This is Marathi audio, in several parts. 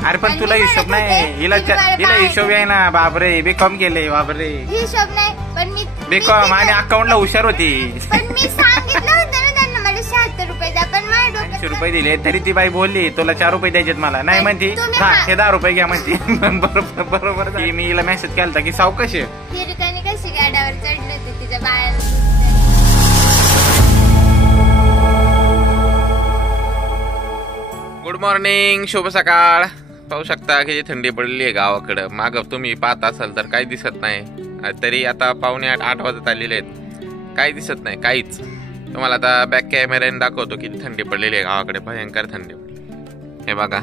अरे पण तुला हिशोब नाही, हिला हिशोब आहे ना. बापरे बीकॉम केले, बापरे हिशोब नाही पण मी बीकॉम आणि अकाउंटला हुशार होती. पण मी सांगितलं होतं ना त्यांना मला 76 रुपये द्या, पण मला 80 रुपये दिले तरी ती बाई बोलली तुला 4 रुपये द्यायचेत मला. नाही म्हणती हे 10 रुपये घ्या म्हणती. बरोबर मी हिला मेसेज केला की सावकाश हिरकाने कशी गाड्यावर चढले होते तिच्या बाळाला. गुड मॉर्निंग, शुभ सकाळ. पाहू शकता किती थंडी पडली आहे गावाकडं. माग तुम्ही पाहत असाल तर काही दिसत नाही. तरी आता 7:45-8 वाजत आलेले आहेत, काही दिसत नाही काहीच. तुम्हाला आता बॅक कॅमेऱ्याने दाखवतो किती थंडी पडलेली आहे गावाकडे, भयंकर थंडी. हे बघा,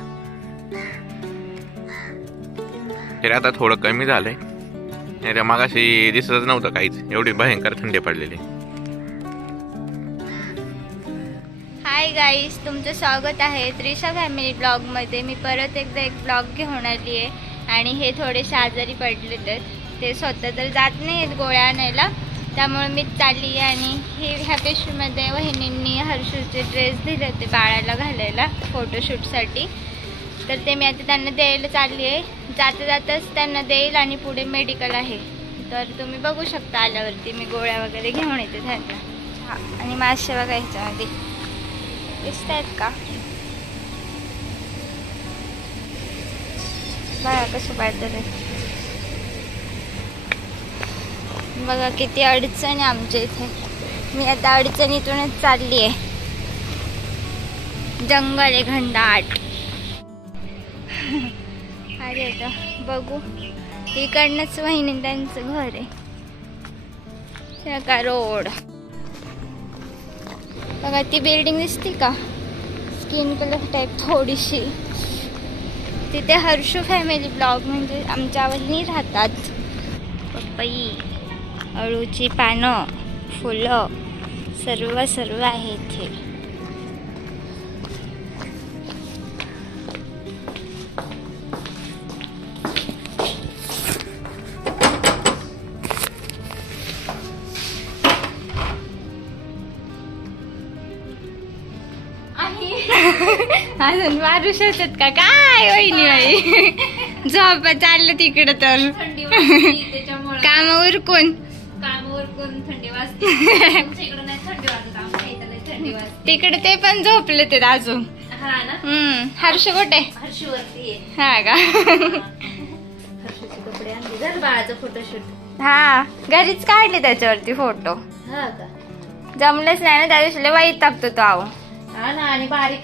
हे आता थोडं कमी झालंय. मागाशी दिसतच नव्हतं काहीच, एवढी भयंकर थंडी पडलेली. हाय गाईस, तुमचं स्वागत आहे त्रिशा फॅमिली ब्लॉग मध्ये. मी परत एकदा एक ब्लॉग घेऊन आली आहे आणि हे थोडेसे आजारी पडले तर ते स्वतः तर जात नाहीत गोळ्या आणायला, त्यामुळे मी चालली. आणि ह्या पिशवीमध्ये वहिनींनी हर्षूचे ड्रेस दिले होते बाळाला घालायला फोटोशूटसाठी, तर ते मी आता त्यांना द्यायला चालली आहे. जाता जाताच त्यांना देईल आणि पुढे मेडिकल आहे, तर तुम्ही बघू शकता आल्यावरती मी गोळ्या वगैरे घेऊन येते त्यांना. आणि मासे बघा ह्याच्यामध्ये दिसत आहेत का, बघा कसं पाडतं. बघा किती अडचण आहे आमच्या इथे. मी आता अडचणीतूनच चालली आहे. जंगल आहे घनदाट. अरे आता बघू, इकडनंच वहिनी त्यांचं घर आहे. का रोड बघा, ती बिल्डिंग दिसते का, स्किन कलर टाईप थोडीशी. तिथे हर्षू फॅमिली ब्लॉग म्हणजे आमच्या वहिनी राहतात. पपई, अळूची पानं, फुलं सर्व आहे इथे. अजून मारू शकतात का काय वहिनी बाई. झोप चाललं तिकडं तर कामावर कोण थंडी वाजते तिकडे, ते पण झोपले ते अजून. हर्ष कुठे? हा का, कपडे आणले घर बाळाचा फोटोशूट. हा घरीच काढले त्याच्यावरती फोटो. जमलेच नाही ना त्या दिवशी, वाईट टाकतो तो आहो आणि बारीक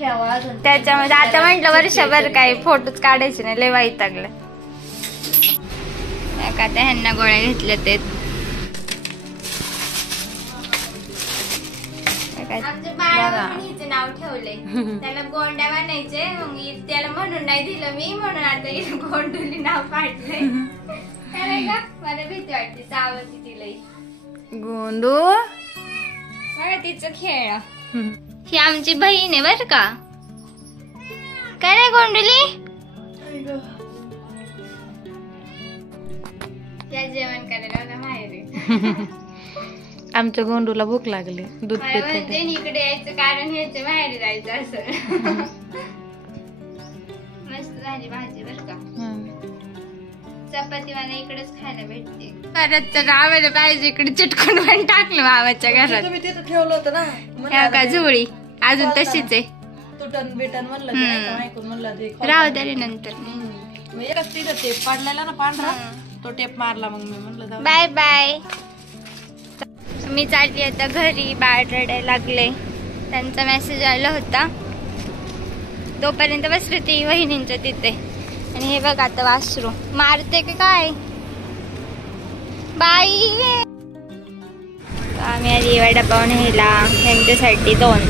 त्याच्यामध्ये. आता म्हंटल वर्षभर काही फोटोच काढायचे नाही, लय वाईट टाकलं. आता ह्यांना गोळ्या घेतल्या ते नाव ठेवलंय, त्याला गोंड्या बनायचे. मग त्याला म्हणून नाही दिलं मी, म्हणून आता गोंडुली नाव काढलंय. मला भीती वाटते, सावती तिला गोंडू बघा तिचं खेळ. ही आमची बहीण आहे बर का, काय रे गोंडुली. त्या जेवण करायला बाहेर आमच्या गोंडूला भूक लागली, दूध पिते. इकडे यायचं कारण ह्याच्या बाहेर जायचं असं. मस्त झाली भाजी बर का, चपाती मला इकडेच खायला भेटते. परत तर आम्हाला पाहिजे इकडे चिटकून पण टाकलं बाबाच्या घरात. ठेवलं होतं ना का झोळी अजून तशीच आहे. तुटन बेटन म्हणलं राहू दे नंतर. टेप पाडलेला ना पांढरा, तो टेप मारला. मग मी म्हणलं बाय बाय. मी चालली आता घरी, बाळ रडायला लागले. त्यांचा मेसेज आला होता, तोपर्यंत बसली ती वहिनींच्या तिथे. आणि हे बघ आता वासरू मारते की काय बाई. आम्ही आधी वडापाव न्यायला त्यांच्यासाठी 2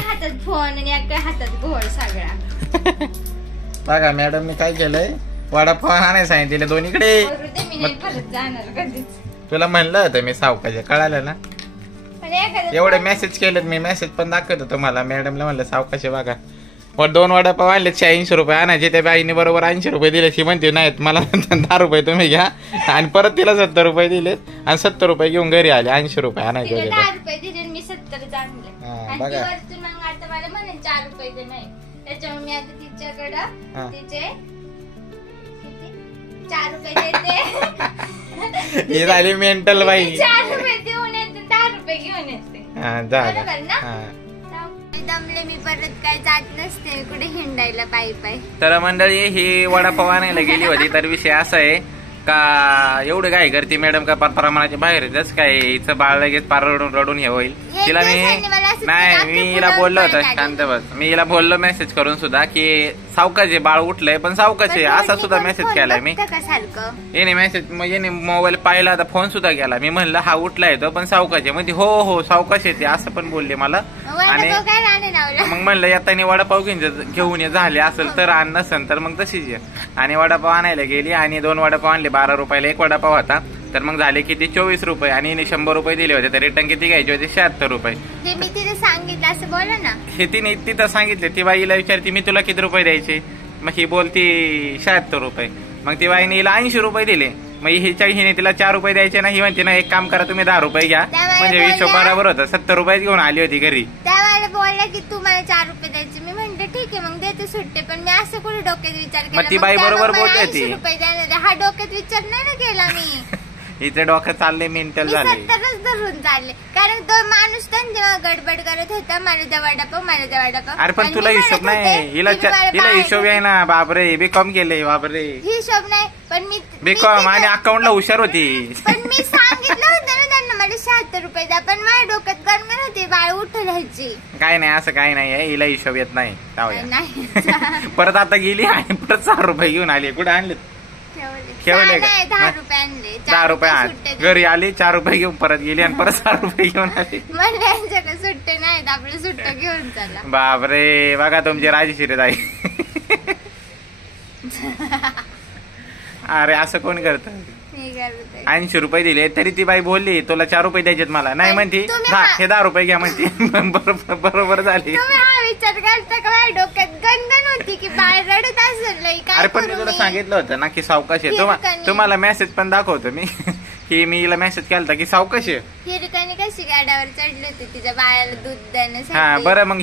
हातात फोन आणि एका हातात घोळ सगळा. बघा मॅडम मी काय केलंय, वडापाव आणायला सांगितले दोन्हीकडे. परत जाणार कधीच. तुला म्हणलं होतं मी सावकाश, कळालं ना. एवढे मेसेज केलेत मी, मेसेज पण दाखवतो तुम्हाला. मॅडमला म्हणलं सावकाश बघा. 2 वडापाव आणले, 80 रुपये आणायचे. त्या बाईने बरोबर 80 रुपये दिले. ती म्हणते नाहीत मला 10 रुपये तुम्ही घ्या. आणि परत तिला 70 रुपये दिलेत आणि 70 रुपये घेऊन घरी आले. 80 रुपये आणायचे. 10 रुपये दिले मी 70 आणले. आणि बघा. ती वरतून मग आता मला म्हणे 4 रुपये दे नाही, त्याच्यामुळे मी आता तिच्याकडं तिचे किती 4 रुपये देते. ही झाली मेंटल बाई. 4 रुपये देऊन येते, 10 रुपये घेऊन येते. बरोबर ना? दमले मी, परत काय जात नसते कुठे हिंडायला पायी पायी. तर मंडळी ही वडापाव आणायला गेली होती. तर विषय असा आहे का एवढं काय करते मॅडम का प्रमाणाच्या बाहेर जस काय हिचं बाळ लगेच पार रडून हे होईल. तिला मी हिला बोललो होतं शांत बस. मी हिला बोललो मेसेज करून सुद्धा की सावकाचे बाळ उठलंय पण सावकाचे असा सुद्धा मेसेज केलाय मी. येणे मेसेज येणे मोबाईल पाहिला तर फोन सुद्धा केला. मी म्हणलं हा उठलाय तो पण सावकाचे म्हणजे हो सावकाश येते असं पण बोलले मला. आणि मग म्हणलं येताना वडापाव घेऊन ये, झाले असेल तर आण, नसेल तर मग तशीच ये. आणि वडापाव आणायला गेली आणि 2 वडापाव आणले. 12 रुपयाला 1 वडापाव होता. तर मग झाले किती 24 रुपये आणि 100 रुपये दिले होते. तर रिटर्न किती घ्यायचे होते 76 रुपये. हे मी तिथे सांगितलं असं बोला ना. हे तिने तिथं सांगितले. ती बाईला विचारते मी तुला किती रुपये द्यायचे, मग ही बोलती 76 रुपये. मग ती बाईने हिला 80 रुपये दिले. मग हिने तिला 4 रुपये द्यायचे ना. ही म्हणते ना एक काम करा तुम्ही 10 रुपये घ्या, म्हणजे हिशोब बरोबर होता. 70 रुपये घेऊन आली होती घरी. त्यावेळेला बोलला की तू मला 4 रुपये द्यायचे. मी म्हणते ठीक आहे मग देते सुट्टे, पण मी असं कुठे डोक्यात विचार केला. मग ती बाई बरोबर बोलली होती. रुपये द्यायला हा डोक्यात विचार नाही ना केला मी. हिचं डोकं चाललंय मेंटल झाले. 70च धरून चालले, कारण तो माणूस पण जेव्हा गडबड करत होता मला द्या वडापाव मला द्या वडापाव. अरे पण तुला हिशोब नाही. हिला हिशोब आहे ना. बापरे बीकॉम केले. बापरे हिशोब नाही पण मी बीकॉम आणि अकाउंटला हुशार होती. पण मी सांगितलं होतं ना त्यांना मला 76 रुपये द्या, पण माझ्या डोक्यात गणगण होती बाळ उठून राहायची. काय नाही असं काही नाही आहे. हिला हिशोब येत नाही. नाही परत आता गेली आणि परत 4 रुपये घेऊन आली. कुठे आणले ठेवले 10 रुपये आणले. 10 रुपये घरी आली. 4 रुपये घेऊन परत गेली आणि परत 4 रुपये घेऊन आली. म्हणजे यांच्याकडे सुट्टे नाहीत, आपले सुट्टे घेऊन चला. बापरे बघा तुमची राजश्री ताई. अरे असं कोण करत. 80 रुपये दिले तरी ती बाई बोलली तुला 4 रुपये द्यायचेत मला. नाही म्हणती हे 10 रुपये घ्या म्हणती. बरोबर झाली. विचार करता का माझ्या डोक्यात गणगण होती की बाळ रडत असेल. अरे पण मी तुला सांगितलं होतं ना की सावकाश आहे. तुम्हाला मेसेज पण दाखवतो मी की मी हिला मेसेज केला की सावकाश आहे. हिरकणी कशी गाड्यावर चढली होती तिच्या बाळाला दूध देण्यासाठी. हा बरं मग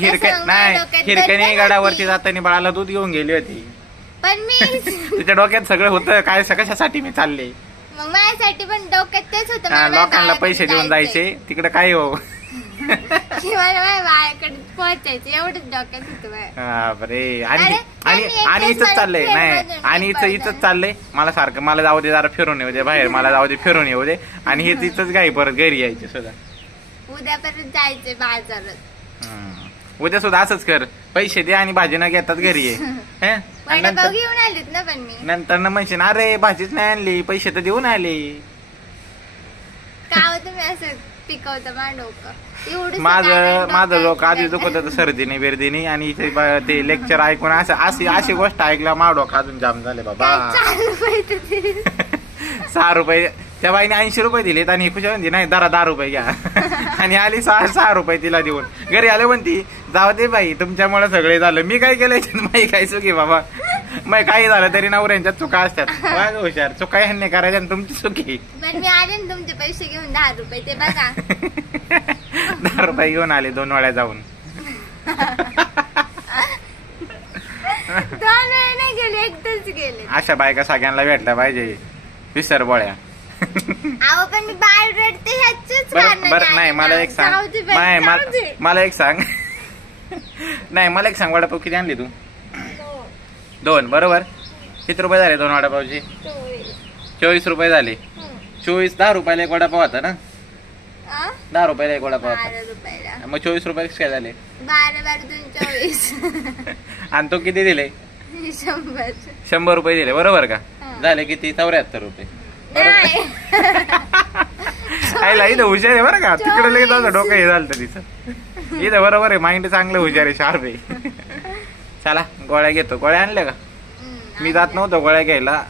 हिरकणी गाड्यावरती जाताना बाळाला दूध घेऊन गेली होती. पण मी तिच्या डोक्यात सगळं होतं काय कशासाठी मी चालले. मग माझ्यासाठी पण डोक्यात तेच होतं. लोकांना पैसे देऊन जायचे तिकडे काय हो. माझ्या बाळाकडे पोहोचायचं एवढंच डोक्यात होतं. बापरे आणि इथंच चाललंय. नाही आणि इथंच चाललंय. मला सारखं मला जाऊ दे जरा फिरून येऊ दे बाहेर, मला जाऊ दे फिरून येऊ दे. आणि हे तिथंच गाई परत घरी यायचे सुद्धा. उद्यापर्यंत जायचंय बाजारात. उद्या सुद्धा असंच कर. पैसे दे आणि भाजी न घेतात घरी ये. वडापाव घेऊन आलेत ना पण मी. नंतर ना म्हणशील अरे भाजीच नाही आणली पैसे तर देऊन आले. का तुम्ही असं पिकवतं माझं डोकं. माझं डोकं आधी दुखत होतं सर्दीने बिर्दीने. आणि ते लेक्चर ऐकून अशी गोष्ट ऐकल्या माझं डोकं अजून जाम झाले बाबा. 6 रुपये त्या बाईने 80 रुपये दिलेत आणि खुशा म्हणते नाही 10 रुपये घ्या. आणि आली 6 रुपये तिला देऊन घरी आले. म्हणती जाऊ दे बाई तुमच्यामुळे सगळे झालं. मी काय केलं माही काय चुकी बाबा. मग काही झालं तरी नवऱ्यांच्या चुका असतात. वाग हुशार चुका ह्यांनी करायच्या आणि तुमची चुकी. पण मी आले ना तुमचे पैसे घेऊन 10 रुपये ते बघा. 10 रुपये घेऊन आले 2 वेळा जाऊन. 2 वेळा नाही गेले एकदाच गेले. अशा बायका सगळ्यांना भेटल्या पाहिजे. विसर बोळ्या. अहो पण मी बाळ रडते ह्याचीच बरं नाही मला एक सांग. मला एक सांग. नाही मला एक सांग वडापाव किती आणली तू. 2 बरोबर. किती रुपये झाले 2 वडापावचे. 24 रुपये झाले. 24 10 रुपयाला 1 वडापाव होता ना. 10 रुपयाला 1 वडापाव होता. मग 24 रुपये काय झाले. 12 आणि तो किती दिले 100 रुपये दिले बरोबर का. झाले किती 74 रुपये. आईला इथं हुशार आहे बरं का. तिकडे लगेच जातं डोकं हे झालं तिचं. इथं बरोबर आहे माइंड चांगलं हुशार आहे शार्प आहे. चला गोळ्या घेतो. गोळ्या आणल्या का. मी जात नव्हतो गोळ्या घ्यायला.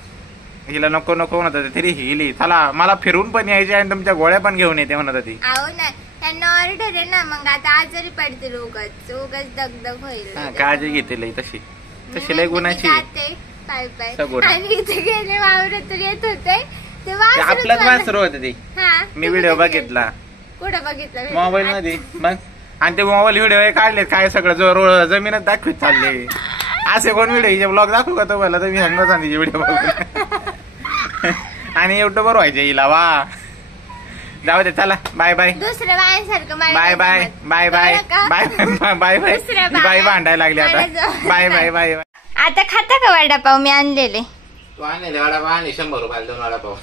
हिला नको म्हणत होते तरी हिली. चला मला फिरून पण यायची आणि तुमच्या गोळ्या पण घेऊन येते म्हणत होती. अहो ना त्यांना ऑर्डर आहे ना. मग आता आजारी पडतील उगाच दगदग होईल. काळजी घेते तशी लय गुणाची. आणि इथे गेले वावरात येत होते आपलाच वासरू होते ते. मी व्हिडिओ बघितला. कुठं बघितला मोबाईल मध्ये. मग आणि ते मोबाईल व्हिडिओ काढलेत काय सगळं जो जमीनच दाखवत चालले. असे कोण व्हिडिओ ब्लॉग दाखवू का तुम्हाला? तर मी हंग सांगितले व्हिडिओ बघून. आणि युट्यूबवर व्हायचे हिला वा. जाऊ दे चला बाय बाय. दुसऱ्या बायांसारखं bye bye bye bye bye bye bye bye भांडायला लागली आता. Bye bye bye bye. आता खाता का वडापाव मी आणलेले? तू आणले वडापाव आणि 100 रुपयाला 2 वडापाव.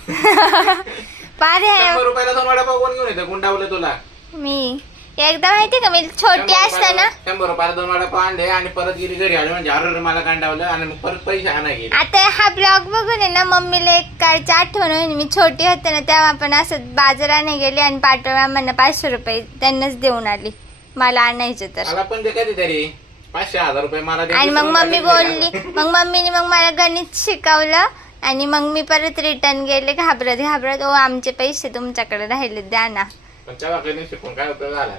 पारे 100 रुपयाला 2 वडापाव कोण घेऊन येतं? गुंडावलं तुला मी एकदा माहिती का मी छोटी असताना 100 रुपयाला 2 वडापाव आणले आणि परत गेली घरी आले म्हणजे अरे मला गांडावलं आणि मग परत पैसे आणा गेले. आता हा ब्लॉग बघून आहे ना मम्मीला एक काळची आठवण होईल. मी छोटी होते ना तेव्हा आपण असं बाजाराने गेले आणि पाठवा म्हणा 500 रुपये त्यांनाच देऊन आली मला आणायचं तर. मला पण ते कधीतरी 500-1000 रुपये मला दे. आणि मग मम्मी बोलली. मग मम्मीने मग मला गणित शिकवलं आणि मग मी परत रिटर्न गेले घाबरत ओ आमचे पैसे तुमच्याकडे राहिले द्या ना. पण तेव्हा गणित शिकून काय उपयोग झाला?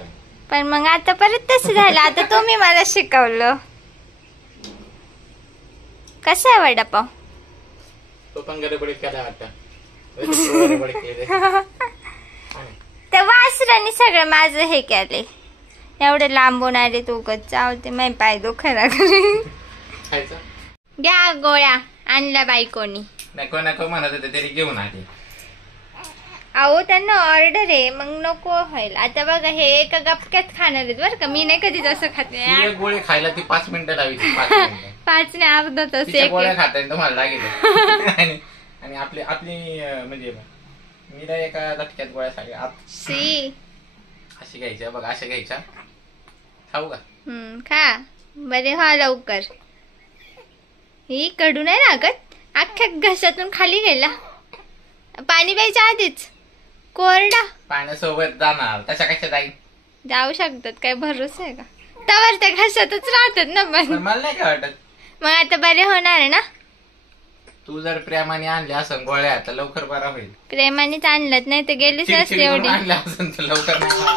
पण मग आता परत तसं झालं. आता तुम्ही मला शिकवलं. कसं आहे वडापाव? तो पण गडबडीत केला वाटतं. त्या वासराने सगळं माझं हे केले. एवढे लांबून आले तू जावते माझे पाय दुखायला खायचं घ्या गोळ्या आणल्या बायकोनी. नको नको म्हणत होते तरी घेऊन आले. अहो त्यांना ऑर्डर आहे मग नको व्हायला. आता बघा हे एका गपक्यात खाणार आहेत बरं का. मी नाही कधीच असं खात ती एक गोळी खायला ती 5 मिनिटं लावी. 5 मिनिटं 5 नाही अर्धा तास तिच्या एक गोळ्या खाता तुम्हाला लागेल. आणि आपली म्हणजे मी एका झटक्यात गोळ्या साड्या सी अशी घ्यायच्या बघ अशा घ्यायच्या. खाऊ का? खा बरे व्हा लवकर. ही कडू नाही लागत. अख्ख्या घशातून खाली गेला. पाणी प्यायच्या आधीच कोरडा पाण्यासोबत जाणार तशा कशा जाईल? जाऊ शकतात काय भरोसा आहे का? तवर त्या घशातच राहतात ना. पण मला नाही काय वाटत. मग आता बरे होणार ना. तू जर प्रेमाने आणल्या असं गोळ्या तर लवकर बरा होईल. प्रेमानेच आणलत नाही तर गेलीच नसते एवढी. आणल्या असं तर लवकर नाही